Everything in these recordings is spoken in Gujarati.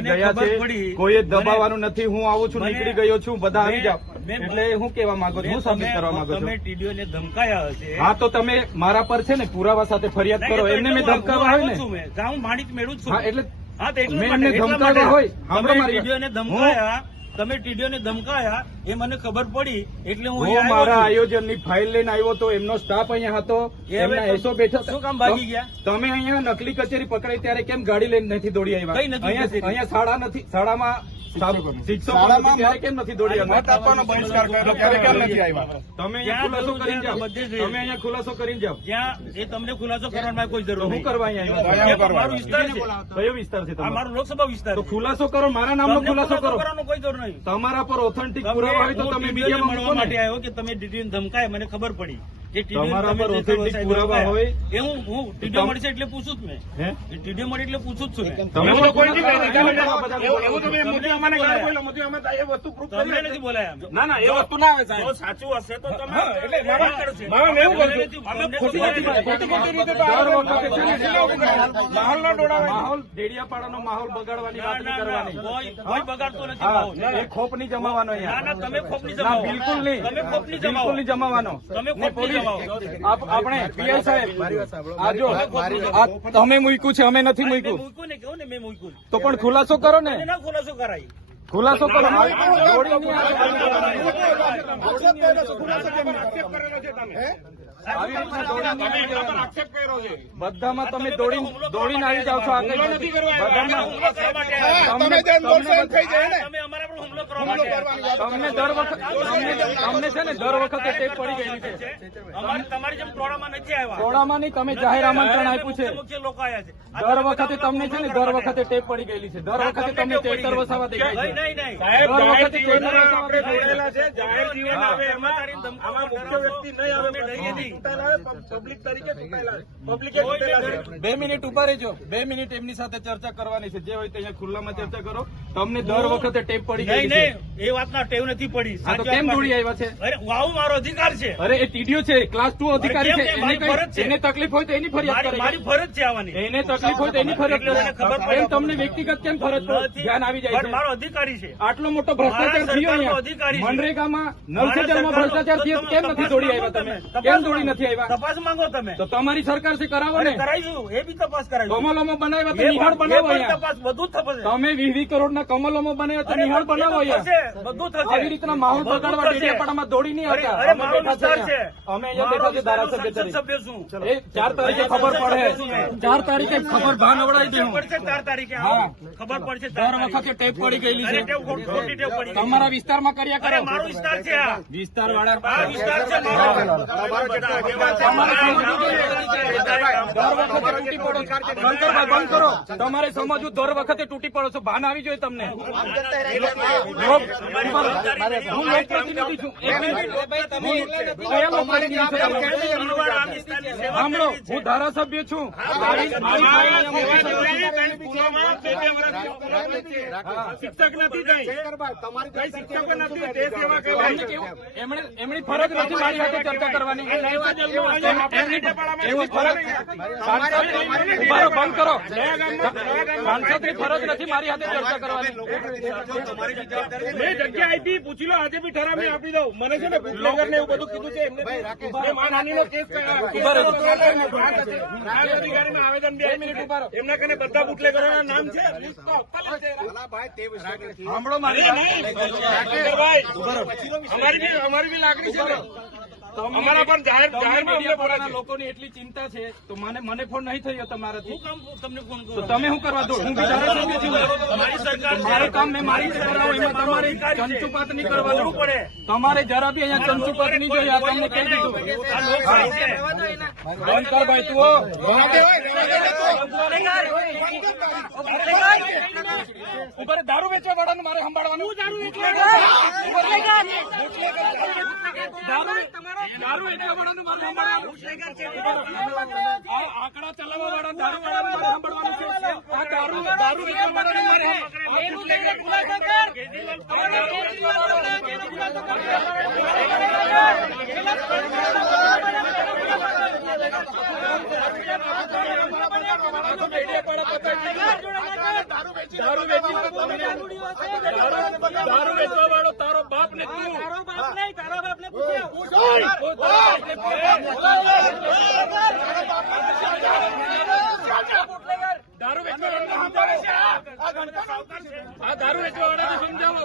લઈને ગયા છે. પડી. કોઈ દબાવવાનું નથી. હું આવું છું નીકળી ગયો છું બધા આવી જાઓ. એટલે હું કેવા માંગુ છું હું સાબિત કરવા માંગુ છું. ટીડીઓ ને ધમકાયા હશે. હા તો તમે મારા પર છે ને પુરાવા સાથે ફરિયાદ કરો. એમને મેં હું- ધમકાવા હું આવું ને. હું માણિક મેળવું છું. એટલે હા મેં એમને ધમકાવ્યા. હોય. સાંભળો તમે ટીડીઓને ધમકાયા એ મને ખબર પડી એટલે હું મારા આયોજનની ફાઇલ લઈને આવ્યો તો એમનો સ્ટાફ અહીંયા હતો એમના એસો બેઠો શું કામ ભાગી ગયા? તમે અહીંયા નકલી કચેરી પકડાઈ ત્યારે કેમ ગાડી લઈને નથી દોડી આવ્યા? કઈ નથી અહીંયા શાળા નથી શાળામાં શિક્ષકો શાળામાં નથી ત્યારે કેમ નથી દોડી મત આવ્યા આપવાનો બહિષ્કાર કર્યો ત્યારે કેમ નથી આવ્યા? તમે જ્યાં અહીંયા ખુલાસો કરીને જાઓ. એ તમને ખુલાસો કરવાની કોઈ જરૂર હું કરવા વિસ્તાર છે. કયો વિસ્તાર છે તમારો? મારો લોકસભા વિસ્તાર ખુલાસો કરો મારા નામનો ખુલાસો કરો. કોઈ જરૂર નહીં તમારા પર ઓથેન્ટિક પુરાવા હોય તો તમે મીડિયા મળવા માટે આવ્યો કે તમે ડીડીઓને ધમકાય મને ખબર પડી તમારા પર ઓથેન્ટિક પુરાવા હોય. એ હું હું ટીડીઓ મળશે એટલે પૂછું જ મેં ટીડીઓ મળે એટલે પૂછું જ છું તમે. બધા એવું એવું તો મેં તમને મોદી અમાને બોલાયા. બોલો મોદી અમે એ વસ્તુ પ્રૂફ કરી નથી બોલાયા ના ના એ વસ્તુ ના આવે સાહેબ જો સાચું હશે તો તમે એટલે મારા કરશે. મારા મેં એવું અમને અમે ખોટી ખોટી ખોટી રીતે તો આ વખતે છે ને. માહોલ ન દોડાવે માહોલ ડેડિયાપાડાનો માહોલ બગાડવાની વાત ના, નહીં કરવાની કોઈ- કોઈ બગાડતો નથી માહોલ. એ ખોપ નહીં જમાવાનો ના અહીંયા ના તમે ખોપ નહીં જમાવો બિલકુલ નહીં તમે ખોપની જમાવો બિલકુલ નહીં જમાવાનો તમે ને ખોપની જમાવો. આપણે પીએલ સાહેબ આ જો તમે મૂક્યું છે અમે નથી મૂક્યું મૂક્યું ને કહું ને મેં મૂક્યું તો પણ ખુલાસો કરો ને ના ખુલાસો કરાય ખુલાસો કરો નહીં નહીં બધામાં તમે દોડી દોડીને આવી જાઓ છો આ કઈ હુમલો નથી કરવા બધામાં. તમે તમને દર વખત તમને છે ને દર વખતે ટેપ પડી ગયેલી છે. તમારી જેમ ટોળામાં નથી આવ્યા. ટોળામાં નહીં તમે જાહેર આમંત્રણ આપ્યું છે. લોકો આવ્યા છે. દર વખતે તમને છે ને દર વખતે ટેપ પડી ગયેલી છે. દર વખતે તમને ચેતર વસાવા દેખાય છે. નહીં નહીં. સાહેબ દર વખતે ચેતર વસાવા જોડેલા છે. જાહેર જીવન આવે એમાં આમાં મુખ્ય વ્યક્તિ નહીં આવે. અમે નહીં. ચૂંટાયેલા પબ્લિક તરીકે. પબ્લિકે બે મિનિટ ઊભા રહેજો. બે મિનિટ એમની સાથે ચર્ચા કરવાની છે. જે હોય તે અહીંયા ખુલ્લામાં ચર્ચા કરો. તમને દર વખતે ટેપ પડી ગઈ છે નહીં એ વાતના ટેવ નથી પડી. તો કેમ દોડી આવ્યા છે? અરે હું મારો અધિકાર છે. અરે એ ટીડીઓ છે ક્લાસ ટુ અધિકારી છે એને મારી ફરજ કઈ છે. એને તકલીફ હોય તો એની ફરિયાદ મારી ફરજ છે આવવાની. એને તકલીફ હોય તો એની ફરિયાદ ખબર પડે. તમને વ્યક્તિગત કેમ ફરજ ધ્યાન આવી જાય છે. મારો અધિકારી છે. આટલો મોટો ભ્રષ્ટાચાર થયો અધિકારી મનરેગામાં નલ મારા સે જલમાં સરકારનો- ભ્રષ્ટાચાર થયો કેમ નથી દોડી આવ્યા તમે. કેમ દોડી નથી આવ્યા? તપાસ માંગો તમે. તો તમારી સરકારથી કરાવો ને. કરાવીશું એ બી તપાસ કરાવી કમલોમાં બનાવ્યા તો નિહાળ બનાવો તપાસ બધું તમે વીસ કરોડના કમલોમાં બનાવ્યા તો નિહાળ બનાવો. બધું થશે આવી રીતના માહોલ બગાડવા ડેડિયાપાડામાં દોડી નહીં આવતા. અમે બેઠા છે. અમે અહીંયા બેઠા છે ધારાસભ્ય સભ્ય છું એ ચાર તારીખે ખબર પડે. ચાર તારીખે ખબર ભાન અવડાવી દે ખબર હું પડશે ચાર તારીખે ખબર પડશે દર વખતે ટેપ પડી ગયેલી છે. તમારા વિસ્તારમાં કર્યા કરે. મારો વિસ્તાર છે વિસ્તાર વાળા વિસ્તાર. છે બંધ કરો ભાઈ, બંધ કરો તમારે સમજવું દર વખતે તૂટી પડો છો ભાન આવી જોઈએ તમને હું લોકપ્રતિનિધિ છું સાંભળો હું ધારાસભ્ય છું. શિક્ષક નથી શિક્ષક નથી તે સેવા એમણે એમની ફરજ નથી મારી સાથે ચર્ચા કરવાની એમની ફરજ બંધ કરો સાંસદની ફરજ નથી મારી સાથે ચર્ચા કરવાની મેં જગ્યા આપી પૂછી લો આજે બી ઠરાવી આપી દઉં મને છે ને બુટલેગર ને એવું બધું કીધું છે એમને માનહાનિનો કેસ આવેદન બે મિનિટ એમના કને બધા બુટલેગરોના નામ છે અમારી બી લાગણી છે. અમારા જાહેર. લોકોની એટલી ચિંતા છે તો મને મને ફોન નહીં થયો તમારાથી. તમને ફોન તો તમે શું કરવા દો? હું સરકાર મારું કામ મેં મારી કરાવું એમાં તમારે ચંચુપાત નહીં કરવાનું પડે. તમારે જરા બી અહીંયા ચંચુપાત નહીં જોઈએ આ તમને કહી દીધું. આ લોકશાહી છે. બંધ કર ભાઈ તું. ઉપર દારૂ વેચવા વાળાનું મારે સંભાળવાનું. આંકડા ચલાવવા વાળા દારૂ વાળા મારે સંભાળવાનું છે. આ દારૂ દારૂ વેચવા વાળાનું મારે સંભાળવાનું. દારૂ વેચી તો તમને દારૂ વેચવા વાળો તારો બાપ ને તું તારો વાળાને સમજાવો.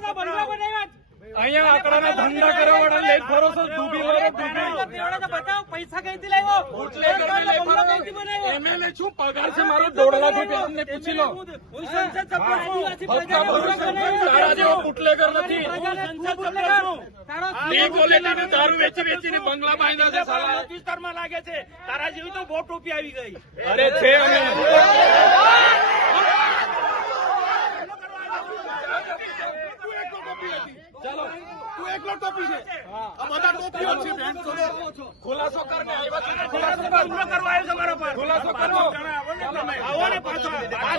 અહીંયા આંકડાના ધંધા કરવા વાળા લઈ ફરો છો ડૂબી ગયો. બતાવો પૈસા કઈથી લાવ્યો? એમએલએ શું પગાર છે? મારો દોઢ લાખ રૂપિયા તમને પૂછી લો. હું સંસદ સભ્ય છું. બુટલેગર નથી. ડી ક્વોલિટીની દારૂ વેચી વેચીને બંગલા બાંધ્યા છે સાલા. વિસ્તારમાં લાગે છે. તારા જેવી તો બહુ ટોપી આવી ગઈ. અરે છે અમે ચાલો તું એકલો ટોપી છે આ બધા ટોપીઓ છે બેન ખુલાસો કરને આવ્યા છે ને ખુલાસો કર હુમલો કરવા આવ્યો છે મારા પર ખુલાસો કરો આવો ને પાછા આ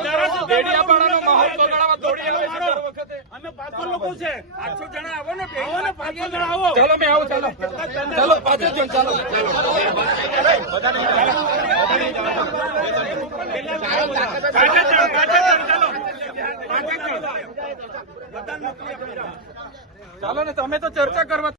દેડિયાપાડાનો માહોલ બગાડવા દોડી આવે છે દર વખતે. અમે પાંચસો લોકો છે. પાંચસો જણા આવો ને આવો ને પાંચસો જણા આવો. ચાલો મેં આવો ચાલો. ચાલો. પાછળ જો ચાલો પાંચે જણ ચાલો. ચાલો ને તમે તો ચર્ચા કરવા